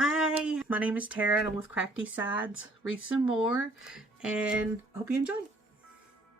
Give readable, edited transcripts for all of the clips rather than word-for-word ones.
Hi, my name is Tara and I'm with Crafty Sides. Read some more and hope you enjoy.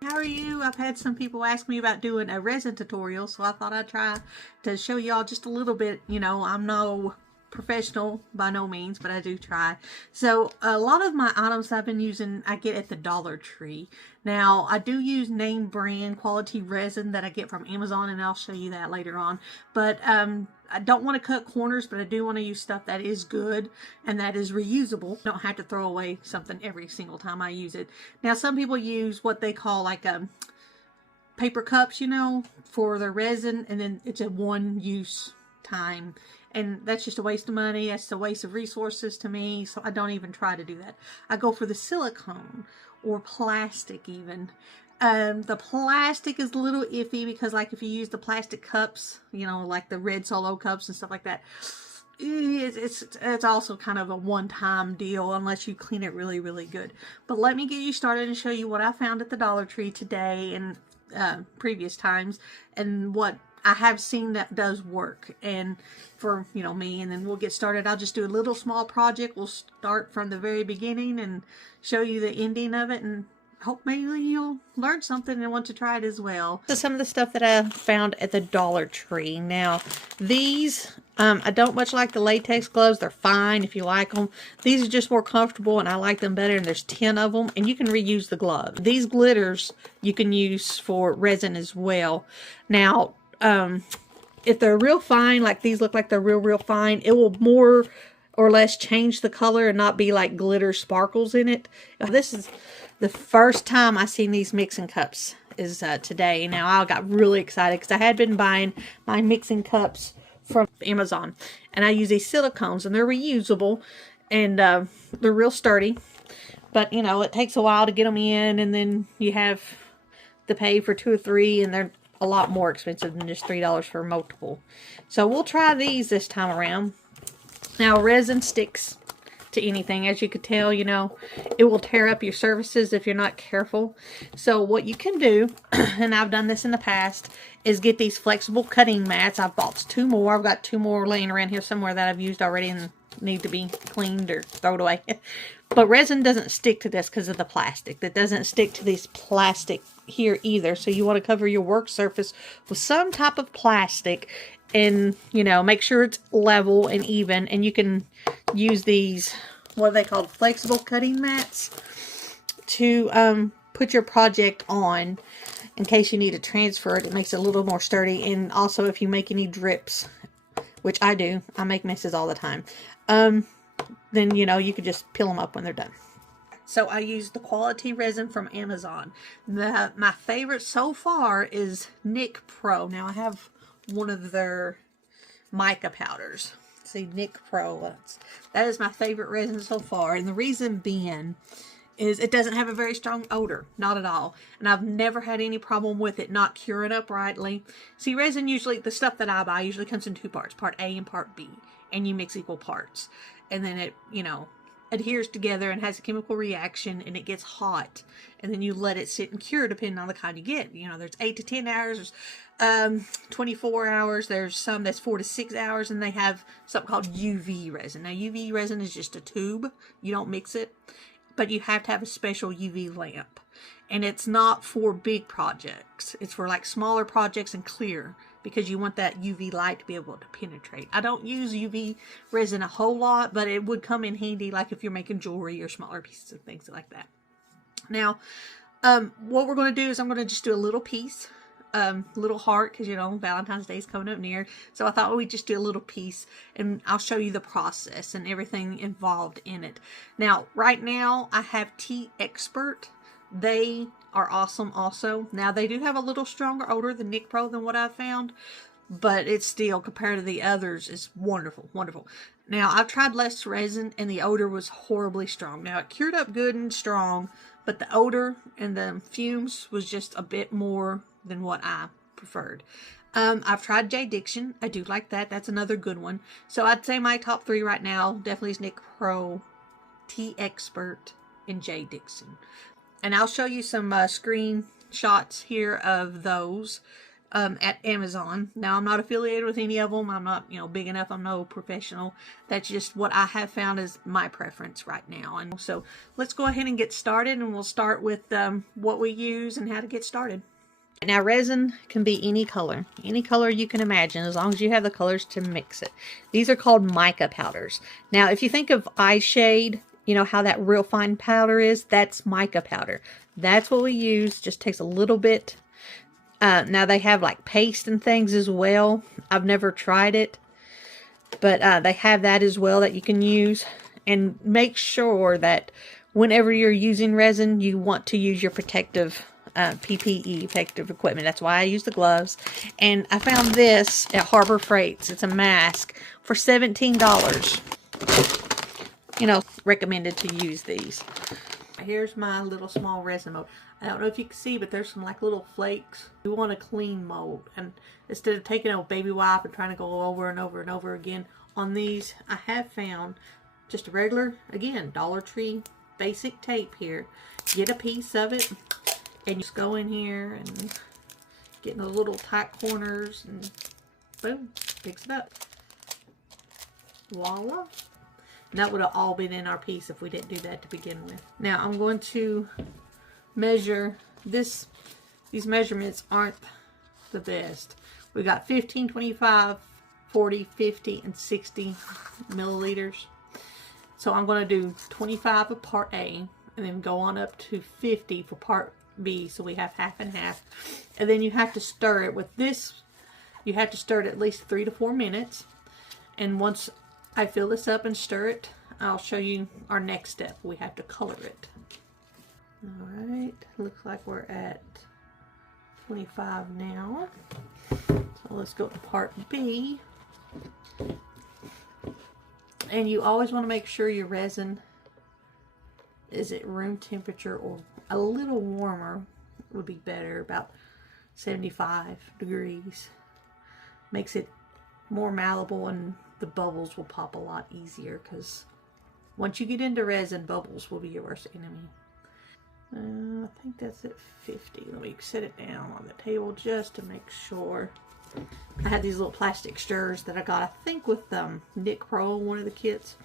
How are you? I've had some people ask me about doing a resin tutorial, so I thought I'd try to show y'all just a little bit. You know, I'm no professional by no means, but I do try. So a lot of my items I've been using I get at the Dollar Tree. Now I do use name brand quality resin that I get from Amazon, and I'll show you that later on. But I don't want to cut corners, but I do want to use stuff that is good and that is reusable. I don't have to throw away something every single time I use it. Now some people use what they call like paper cups, you know, for their resin, and then it's a one use time, and that's just a waste of money. That's a waste of resources to me, so I don't even try to do that. I go for the silicone or plastic even. The plastic is a little iffy because, like, if you use the plastic cups, you know, like the red Solo cups and stuff like that, it's also kind of a one-time deal unless you clean it really good. But let me get you started and show you what I found at the Dollar Tree today and previous times, and what I have seen that does work and for, you know, me. And then we'll get started. I'll just do a little small project. We'll start from the very beginning and show you the ending of it, and hope maybe you'll learn something and want to try it as well. So some of the stuff that I found at the Dollar Tree. Now these, I don't much like the latex gloves. They're fine if you like them. These are just more comfortable and I like them better, and there's 10 of them and you can reuse the gloves. These glitters you can use for resin as well. Now if they're real fine, like these look like they're real fine, it will more or less change the color and not be like glitter sparkles in it. This is the first time I seen these mixing cups is today. Now I got really excited because I had been buying my mixing cups from Amazon, and I use these silicones and they're reusable, and they're real sturdy, but you know, it takes a while to get them in, and then you have to pay for 2 or 3, and they're a lot more expensive than just $3 for multiple. So we'll try these this time around. Now resin sticks to anything, as you could tell, you know, it will tear up your surfaces if you're not careful. So what you can do, and I've done this in the past, is get these flexible cutting mats. I've bought 2 more. I've got 2 more laying around here somewhere that I've used already and need to be cleaned or thrown away. But resin doesn't stick to this because of the plastic. That doesn't stick to this plastic here either. So you want to cover your work surface with some type of plastic, and, you know, make sure it's level and even. And you can use these, what are they called, flexible cutting mats, to put your project on in case you need to transfer it. It makes it a little more sturdy. And also if you make any drips, which I do, I make messes all the time, then, you know, you could just peel them up when they're done. So I use the quality resin from Amazon. My favorite so far is Nick Pro. Now I have one of their mica powders. See, Nick Pro. That is my favorite resin so far. And the reason being is it doesn't have a very strong odor. Not at all. And I've never had any problem with it not curing up rightly. See, resin usually, the stuff that I buy usually comes in 2 parts. Part A and Part B. And you mix equal parts. And then it, you know, adheres together and has a chemical reaction, and it gets hot, and then you let it sit and cure depending on the kind you get. You know, there's 8 to 10 hours, there's 24 hours, there's some that's 4 to 6 hours, and they have something called UV resin. Now UV resin is just a tube, you don't mix it, but you have to have a special UV lamp, and it's not for big projects, it's for like smaller projects and clear, because you want that UV light to be able to penetrate. I don't use UV resin a whole lot, but it would come in handy, like if you're making jewelry or smaller pieces of things like that. Now, what we're going to do is I'm going to just do a little piece, little heart, because, you know, Valentine's Day is coming up near. So I thought we'd just do a little piece, and I'll show you the process and everything involved in it. Now, right now, I have Tea Expert. They are awesome also. Now, they do have a little stronger odor than Nick Pro than what I've found, but it's still, compared to the others, it's wonderful, wonderful. Now, I've tried less resin, and the odor was horribly strong. Now, it cured up good and strong, but the odor and the fumes was just a bit more than what I preferred. I've tried J Diction. I do like that. That's another good one. So I'd say my top 3 right now definitely is Nick Pro, Tea Expert, and J Diction. And I'll show you some screenshots here of those. at Amazon. Now, I'm not affiliated with any of them. I'm not, big enough. I'm no professional. That's just what I have found is my preference right now. And so let's go ahead and get started, and we'll start with what we use and how to get started. Now, resin can be any color you can imagine, as long as you have the colors to mix it. These are called mica powders. Now, if you think of eye shade, you know how that real fine powder is? That's mica powder. That's what we use. Just takes a little bit. Now they have like paste and things as well. I've never tried it, but they have that as well that you can use. And make sure that whenever you're using resin, you want to use your protective PPE, protective equipment. That's why I use the gloves. And I found this at Harbor Freights. It's a mask for $17. Recommended to use these. Here's my little small resin mold. I don't know if you can see, but there's some like little flakes. We want a clean mold, and instead of taking a baby wipe and trying to go over and over and over again on these, I have found just a regular, again, Dollar Tree basic tape here. Get a piece of it and just go in here and get in the little tight corners and boom, picks it up. Voila. And that would have all been in our piece if we didn't do that to begin with. Now I'm going to measure this. These measurements aren't the best. We got 15, 25, 40, 50, and 60 milliliters. So I'm going to do 25 for part A, and then go on up to 50 for part B. So we have half and half. And then you have to stir it. With this, you have to stir it at least 3 to 4 minutes. And once I fill this up and stir it, I'll show you our next step. We have to color it. Alright, looks like we're at 25 now. So let's go to part B. And you always want to make sure your resin is at room temperature, or a little warmer would be better, about 75 degrees. Makes it more malleable, and the bubbles will pop a lot easier, because once you get into resin, bubbles will be your worst enemy. I think that's at 50. Let me set it down on the table just to make sure. I had these little plastic stirrers that I got, I think, with Nick Pro, one of the kits.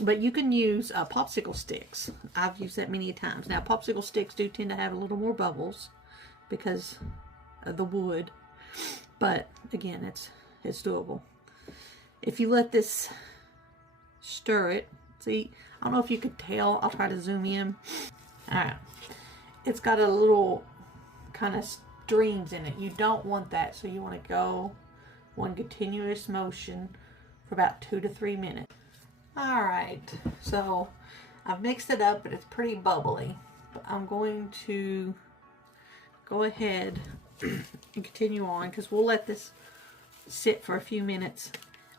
But you can use popsicle sticks. I've used that many times. Now, popsicle sticks do tend to have a little more bubbles because of the wood. But again, it's doable. If you let this stir it, see, I don't know if you could tell. I'll try to zoom in. Alright, it's got a little kind of streams in it. You don't want that, so you want to go one continuous motion for about 2 to 3 minutes. Alright, so I've mixed it up, but it's pretty bubbly. But I'm going to go ahead and continue on, because we'll let this sit for a few minutes.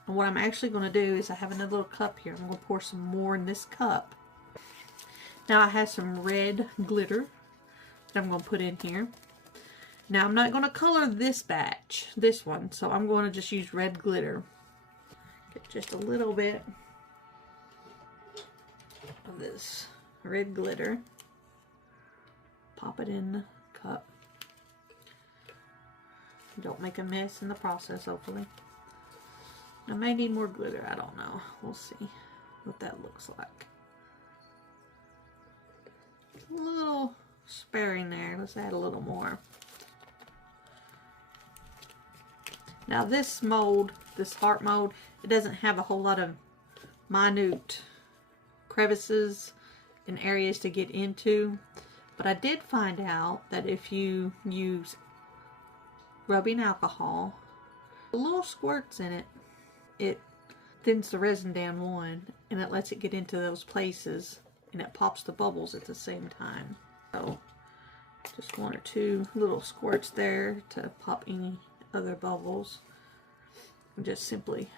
And what I'm actually going to do is, I have another little cup here. I'm going to pour some more in this cup. Now I have some red glitter that I'm going to put in here. Now I'm not going to color this batch, this one, so I'm going to just use red glitter. Get just a little bit of this red glitter. Pop it in the cup. Don't make a mess in the process, hopefully. I may need more glitter, I don't know. We'll see what that looks like. A little sparing there. Let's add a little more. Now this mold, this heart mold, it doesn't have a whole lot of minute crevices and areas to get into. But I did find out that if you use rubbing alcohol, a little squirts in it, it thins the resin down one, and it lets it get into those places, and it pops the bubbles at the same time. So just 1 or 2 little squirts there to pop any other bubbles. And just simply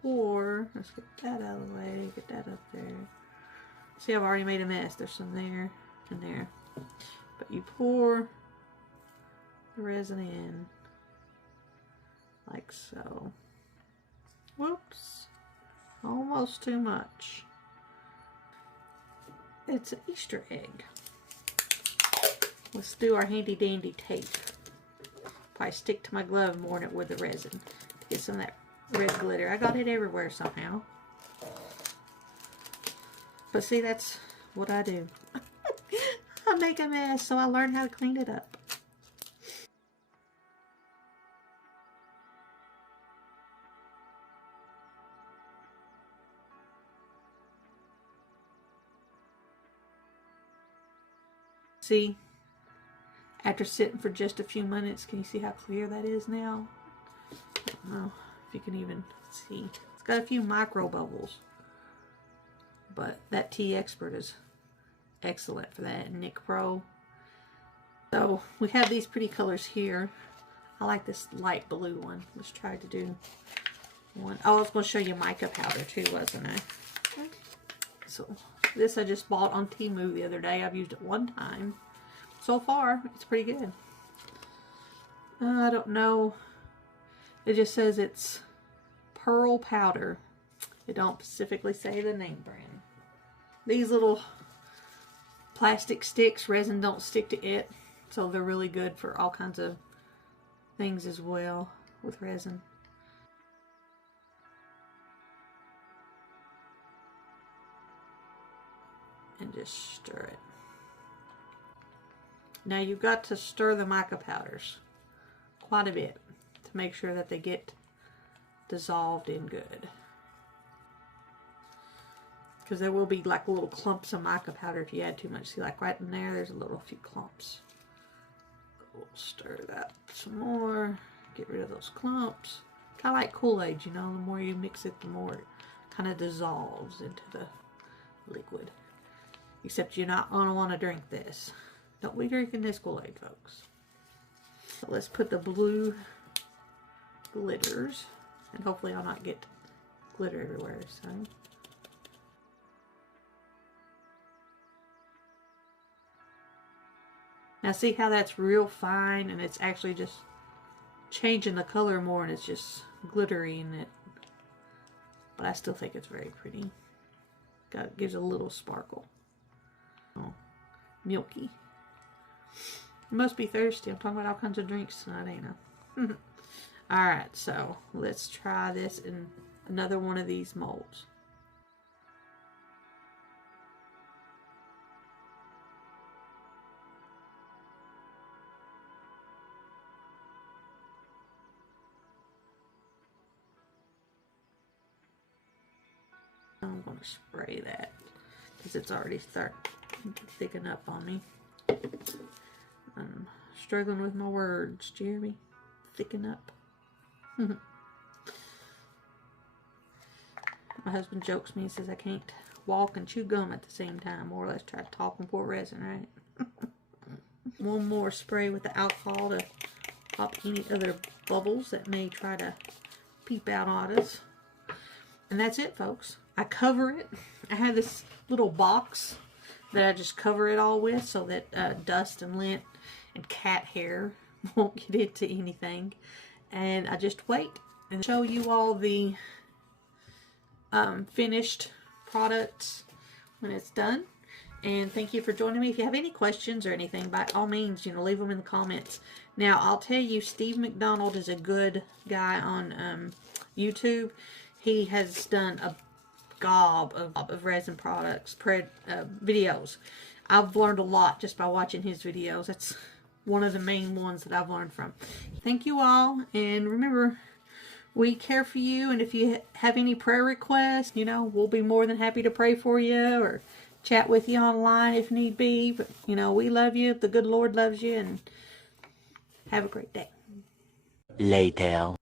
pour. Let's get that out of the way, get that up there. See, I've already made a mess. There's some there and there. But you pour the resin in like so. Whoops, almost too much. It's an Easter egg. Let's do our handy dandy tape. probably stick to my glove more than it would the resin to get some of that red glitter. I got it everywhere somehow. But see, that's what I do. I make a mess, so I learned how to clean it up. See, after sitting for just a few minutes, can you see how clear that is now? I don't know if you can even see. It's got a few micro bubbles, but that Tea Expert is excellent for that, and Nick Pro. So we have these pretty colors here. I like this light blue one. Let's try to do one. Oh, I was going to show you mica powder too, wasn't I? So this I just bought on Temu the other day. I've used it one time. So far, it's pretty good. I don't know. It just says it's pearl powder. It don't specifically say the name brand. These little plastic sticks, resin don't stick to it, so they're really good for all kinds of things as well with resin. And just stir it. Now you've got to stir the mica powders quite a bit to make sure that they get dissolved in good. Because there will be like little clumps of mica powder if you add too much. See, like right in there, there's a little few clumps. We'll stir that some more. Get rid of those clumps. Kind of like Kool-Aid, you know, the more you mix it, the more it kind of dissolves into the liquid. Except you're not going to want to drink this. Don't be drinking this Kool-Aid, folks. So let's put the blue glitters. And hopefully I'll not get glitter everywhere. So. Now see how that's real fine and it's actually just changing the color more and it's just glittery in it. But I still think it's very pretty. Gives a little sparkle. Oh, milky. You must be thirsty. I'm talking about all kinds of drinks tonight, ain't I? Alright, so let's try this in another one of these molds. I'm going to spray that because it's already starting to thicken up on me. I'm struggling with my words, Jeremy. Thicken up. My husband jokes me and says I can't walk and chew gum at the same time. More or less try to talk and pour resin, right? One more spray with the alcohol to pop any other bubbles that may try to peep out on us. And that's it, folks. I cover it. I have this little box that I just cover it all with so that dust and lint and cat hair won't get into anything. And I just wait and show you all the finished products when it's done. And thank you for joining me. If you have any questions or anything, by all means, you know, leave them in the comments. Now, I'll tell you, Steve McDonald is a good guy on YouTube. He has done a gob of resin products, videos. I've learned a lot just by watching his videos. That's one of the main ones that I've learned from. Thank you all, and remember, we care for you, and if you have any prayer requests, you know, we'll be more than happy to pray for you or chat with you online if need be. But, you know, we love you. The good Lord loves you, and have a great day. Later.